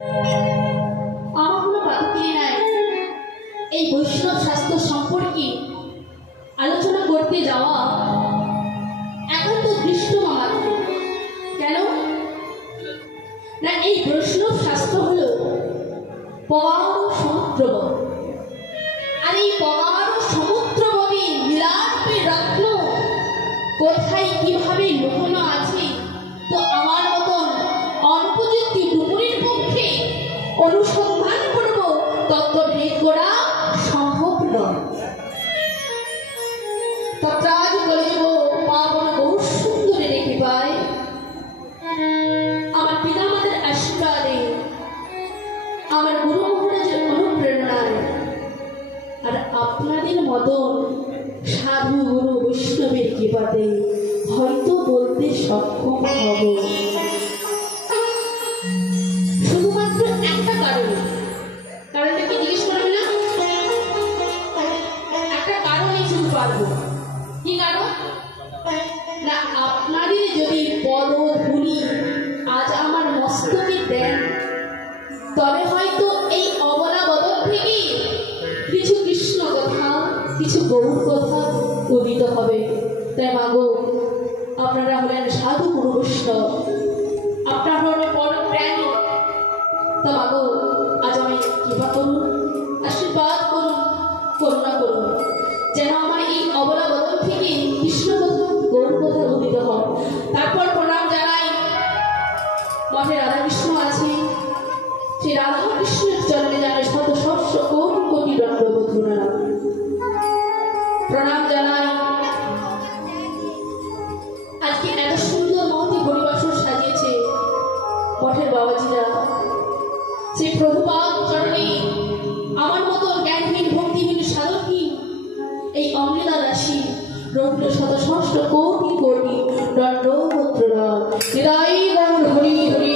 আমার কোনো বাধা নাই এই বৈষ্ণব শাস্ত্র সম্পর্কে আলোচনা করতে যাওয়া এখন তো দৃষ্ট মাত্র। কেন না, এই বৈষ্ণব শাস্ত্র হলো পগার সমুদ্র, আর এই পগার সমুদ্রববে লীলার্পে রত্ন কোথায় কিভাবে লুকানো আছে, তো আমার মতন অনুপযুক্ত ডুবুরির পক্ষে অনুসন্ধান করব তত্ত্বভেদ করা সম্ভব নয়। তত্রাজ বলিব পাবন বহু সুন্দরে রেখে পায় আমার পিতামাতার আশীর্বাদে, আমার গুরু মহারাজের অনুপ্রেরণায়, আর আপনাদের মতন সাধু গুরু বৈষ্ণবের কৃপাতে হয়তো বলতে সক্ষম হব। শুধুমাত্র একটা কারণে, কারণটা কি জিজ্ঞেস করবে না? একটা কারণেই শুধু পারবো। কি কারণ না, আপনাদের যদি পদধূলি আজ আমার মস্তকে দেন, তবে হয়তো এই অবলা বদল থেকে কিছু কৃষ্ণ কথা, কিছু গৌর কথা উদিত হবে। তাই মাগো, আপনারা হলেন সাধু গুরু বৈষ্ণব, আপনারা হলেন পরম প্রাণী। তা মাগো, আজ আমি কৃপা করুন, আশীর্বাদ করুন, করুণা করুন, যেন আমার এই অবলা বদল থেকে কৃষ্ণ কথা, গৌর কথা উদিত হয়। তারপর প্রণাম জানাই মঠে রাধা কৃষ্ণ আছে, সেই রাধা কৃষ্ণের চরণে জানে শত সহস্র কোটি কোটি দণ্ডবোধ প্রণাম। প্রণাম জানাই আজকে এত সুন্দর মহতি পরিবাসন সাজিয়েছে মঠের বাবাজিরা, সেই প্রভুপাদ চরণে আমার মতন জ্ঞানহীন ভক্তিহীন সাধকহীন এই অমৃতা রাশি রৌদ্র শত সহস্র কোটি কোটি দণ্ডবোধ প্রণাম। হৃদয় গৌর হরি হরি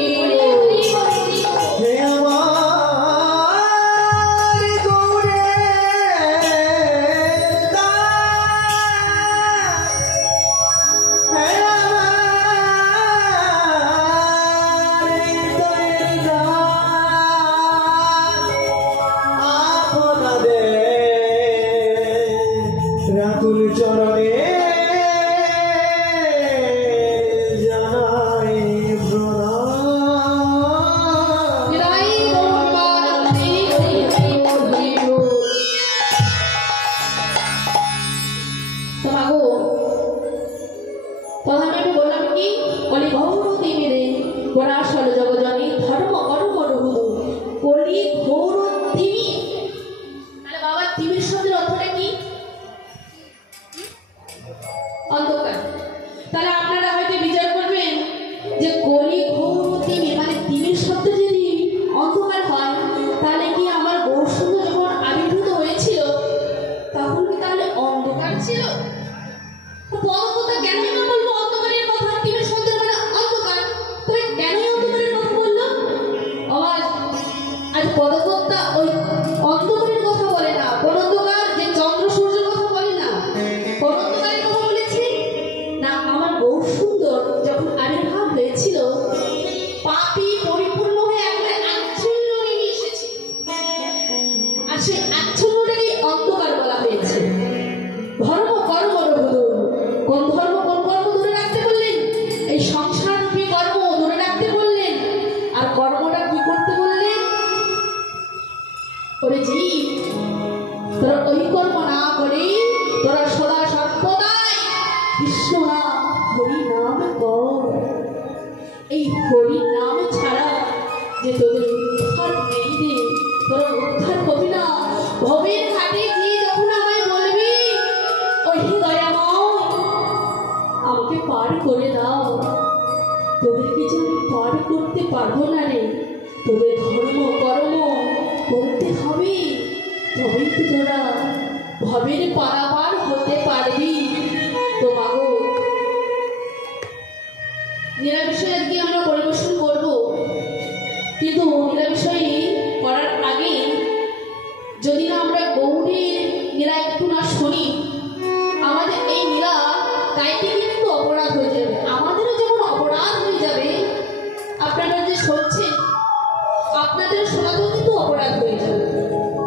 আপনাদের শোনাতেও কিন্তু অপরাধ হয়ে যাবে।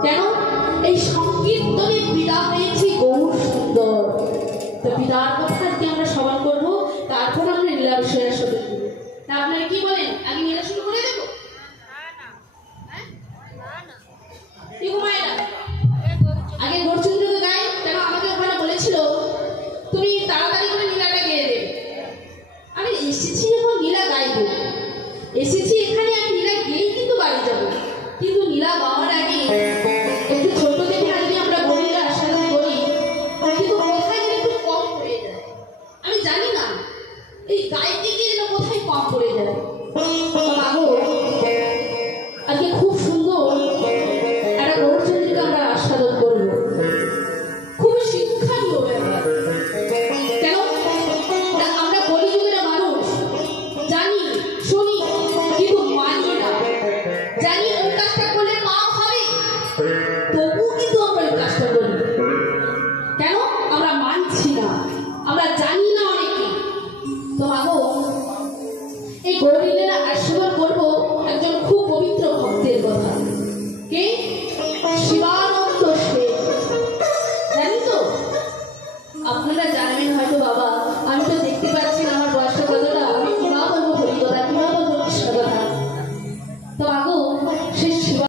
কেন? এই সংকীর্তনে বিদা হয়েছে গৌর সুন্দর। তো বিদার কথা আজকে আমরা স্মরণ করবো, তারপর আমরা লীলা বিষয়ের সাথে তা আপনারা কি বলেন? আগে লীলা শুরু করে দেবো? আগে গৌরচন্দ্রকে গাই। কেন আমাকে ওখানে বলেছিল তুমি তাড়াতাড়ি করে লীলাটা গেয়ে দেবে। আমি এসেছি যখন লীলা গাইবো, এসেছি এখানে আমি লীলা গেয়েই কিন্তু বাড়ি যাবো। কিন্তু লীলা গাওয়ার আগে একটু ছোট দেখে যদি আমরা বলিলা আশাবাদ করি, কিন্তু কোথায় যেন একটু কম পড়ে যায়। আমি জানি না এই গাইতে গিয়ে যেন কোথায় কম পড়ে যায়। আজকে খুব সুন্দর একটা গৌরচন্দ্রকে আমরা আস্বাদন করবো। খুবই শিক্ষণীয় ব্যাপার। কেন? আমরা কলিযুগের মানুষ, জানি শুনি কিন্তু মানি না। জানি ওই কাজটা করলে পাপ হবে, তবুও কিন্তু আমরা ওই কাজটা করি। কেন? আমরা মানছি না, আমরা জানি না অনেকে। তো এই গৌরী